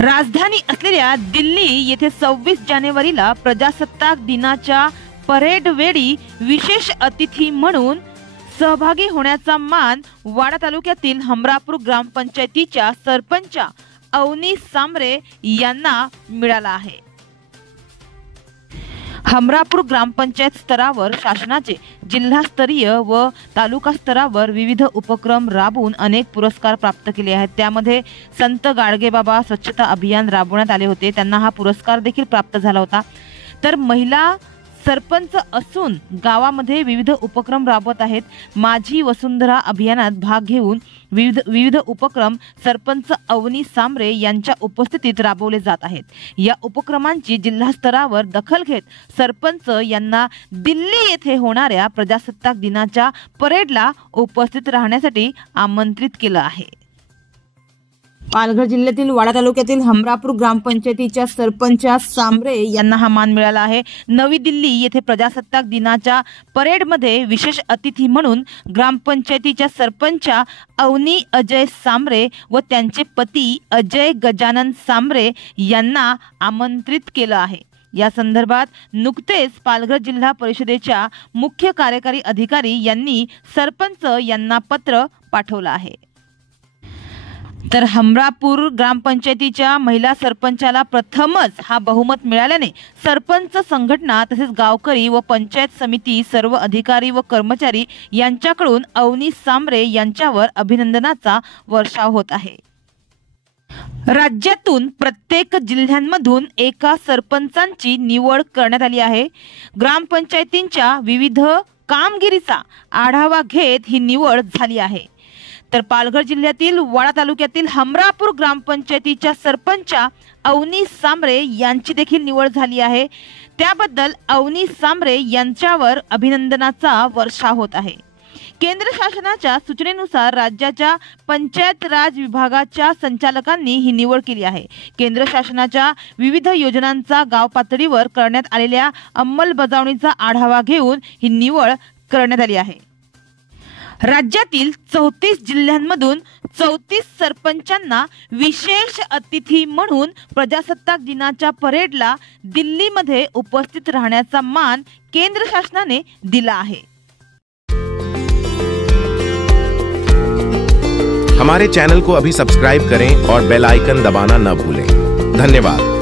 राजधानी असलेल्या दिल्ली येथे 26 जानेवारीला प्रजासत्ताक दिनाच्या परेड वेळी विशेष अतिथी म्हणून सहभागी होण्याचा मान वाडा तालुक्यातील हमरापूर ग्रामपंचायतीच्या सरपंच अवनी सांबरे यांना मिळाला आहे। हमरापूर ग्रामपंचायत स्तरावर शासनाचे जिल्हास्तरीय व तालुका स्तरावर विविध उपक्रम राबवून अनेक पुरस्कार प्राप्त केले आहेत। त्यामध्ये संत गाडगेबाबा स्वच्छता अभियान राबवण्यात आले होते, त्यांना हा पुरस्कार देखील प्राप्त झाला होता। तर महिला सरपंच असून गावामध्ये विविध उपक्रम राबवत आहेत। माझी वसुंधरा अभियानात भाग घेऊन विविध उपक्रम सरपंच अवनी सांबरे यांच्या उपस्थितीत राबवले जात आहेत। या उपक्रमांची जिल्हा स्तरावर दखल घेत सरपंच यांना दिल्ली येथे होणाऱ्या प्रजासत्ताक दिनाच्या परेडला उपस्थित राहण्यासाठी आमंत्रित केलं आहे। पालघर जिल्ह्यातील वाडा तालुक्यातील हमरापूर ग्रामपंचायतीच्या सरपंच सांबरे यांना हा मान मिळाला आहे। नवी दिल्ली येथे प्रजासत्ताक दिनाच्या परेडमध्ये विशेष अतिथी म्हणून ग्रामपंचायतीच्या सरपंच अवनी अजय सांबरे व त्यांचे पती अजय गजानन सांबरे यांना आमंत्रित केलं आहे। या संदर्भात नुकतेच पालघर जिल्हा परिषदेच्या मुख्य कार्यकारी अधिकारी यांनी सरपंच यांना पत्र पाठवलं आहे। तर हमरापूर ग्रामपंचायतीच्या महिला सरपंचाला प्रथमच हा बहुमत मिळाल्याने सरपंच संघटना तसेच गावकरी व पंचायत समिती सर्व अधिकारी व कर्मचारी यांच्याकडून अवनी सांबरे यांच्यावर अभिनंदनाचा वर्षाव होत आहे। राज्यातून प्रत्येक जिल्ह्यांमधून एका सरपंचांची निवड करण्यात आली आहे। ग्रामपंचायतींच्या विविध कामगिरीचा आढावा घेत ही निवड झाली आहे। तर पालघर जिल्ह्यातील वाडा तालुक्यातील हमरापूर ग्रामपंचायतीच्या सरपंच अवनी सांबरे यांची देखील निवड झाली आहे। त्याबद्दल अवनी सांबरे यांच्यावर अभिनंदनाचा वर्षाव होत आहे। केंद्र शासनाच्या सूचनेनुसार राज्याच्या पंचायत राज विभागाच्या संचालकांनी ही निवड केली आहे। केंद्र शासनाच्या विविध योजनांचा गाव पातळीवर करण्यात आलेल्या अंमलबजावणीचा आढावा घेऊन ही निवड करण्यात आली आहे। राज्यातील 34 जिल्ह्यांमधून 34 सरपंचांना विशेष अतिथी म्हणून प्रजासत्ताक दिनाच्या परेडला दिल्लीमध्ये उपस्थित राहण्याचा मान केंद्र शासनाने दिला आहे। हमारे चैनल को अभी सब्सक्राइब करें और बेल आइकन दबाना न भूलें। धन्यवाद।